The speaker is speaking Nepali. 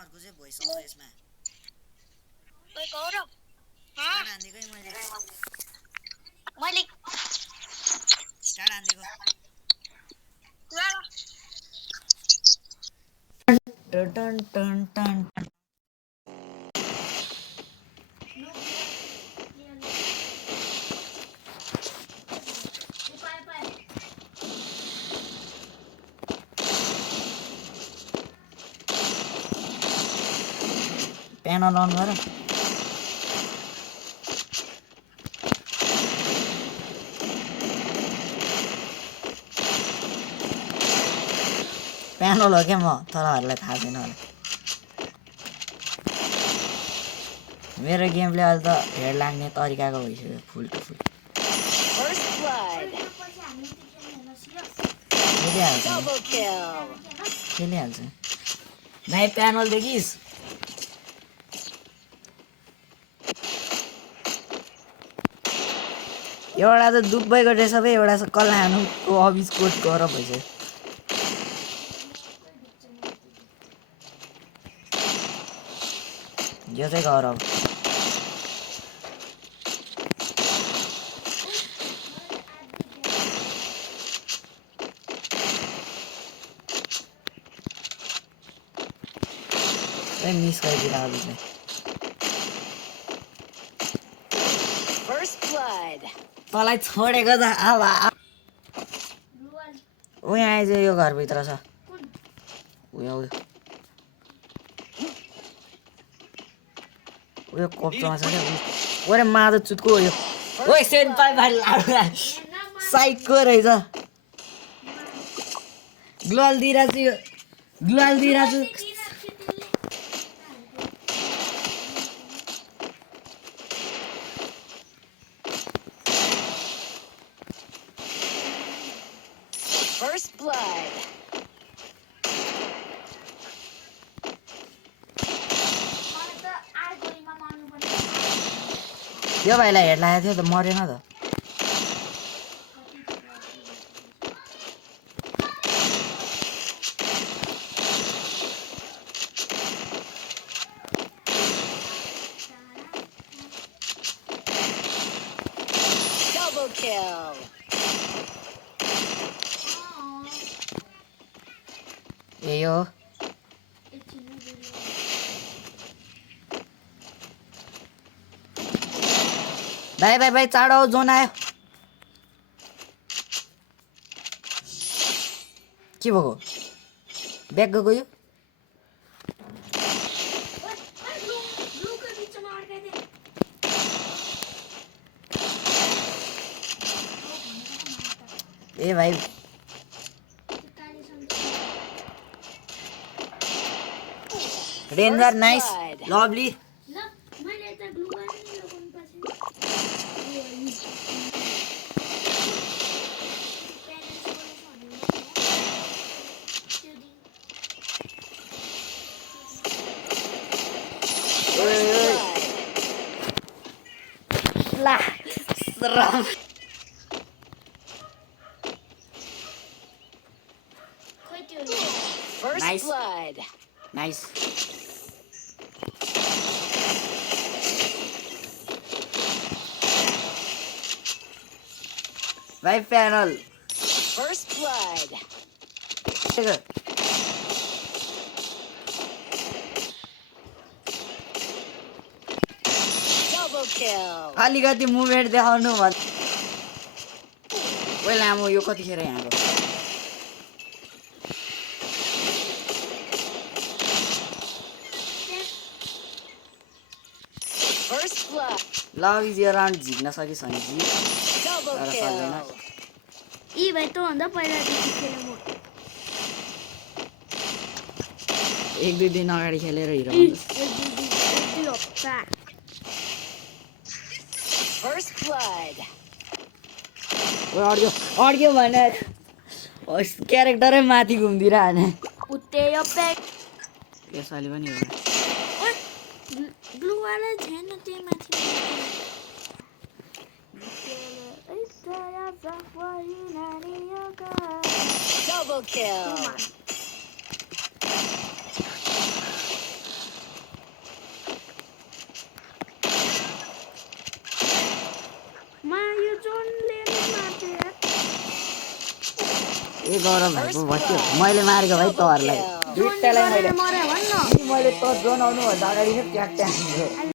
अर्को चाहिँ भोइस आउँछ यसमा ओइ गौरव स्टार्ट हान्दिएको है मैले स्टार्ट हान्दिएको टन टन टन प्यानल अन गर प्यानल हो क्या म तपाईँहरूलाई थाहा छैन होला मेरो गेमले अहिले त हेड लाग्ने तरिकाको भइसक्यो फुल टु फुल खेलिहाल्छ भाइ प्यानल देखिस् एउटा त दुबईको रहेछ भाइ एउटा छ कलानुको अबिस्कोट गर भइसक्यो यो चाहिँ गौरव मिस गरिदिएर अभिजलाई तँलाई छोडेको त अब उयो आएछ यो घरभित्र छ उयो उयो कोप्चोमा छ क्या ओरे मादो चुतको हो यो ओ सेन्पाई भाइ साइकको रहेछ ग्लोवाल दिइरहेको छु यो ग्लोवाल दिइरहेको छु यो भाइलाई हेड लागेको थियो त मरेन त ए यो भाइ भाइ भाइ चाँडो आऊ जोन आयो के भएको ब्याग गएको यो ए भाइ रेन्जर नाइस लभली ला serem nice nice right panel first blood double kill अलिकति मुभमेन्ट देखाउनु भन्छ ओइ लामो यो कतिखेर यहाँको लभ इज यर राउन्ड झिक्न सकिस् भने झिक तर सक्दैन यी भाइ त भन्दा पहिला खेले म एक दुई दिन अगाडि खेलेर हिरो फर्स्ट ब्लड अड्यो भने क्यारेक्टरै माथि घुम्दिरहने उते यो प्याक यसले पनि हो ब्लू वाला छैन त्यो माथि double kill ए गौरव भाइ पो बस्यो मैले मारेको भाइ तहहरूलाई दुईटालाई मैले मर्यो भन्न मैले त जोन आउनुभन्दा अगाडि नै ट्याक ट्याक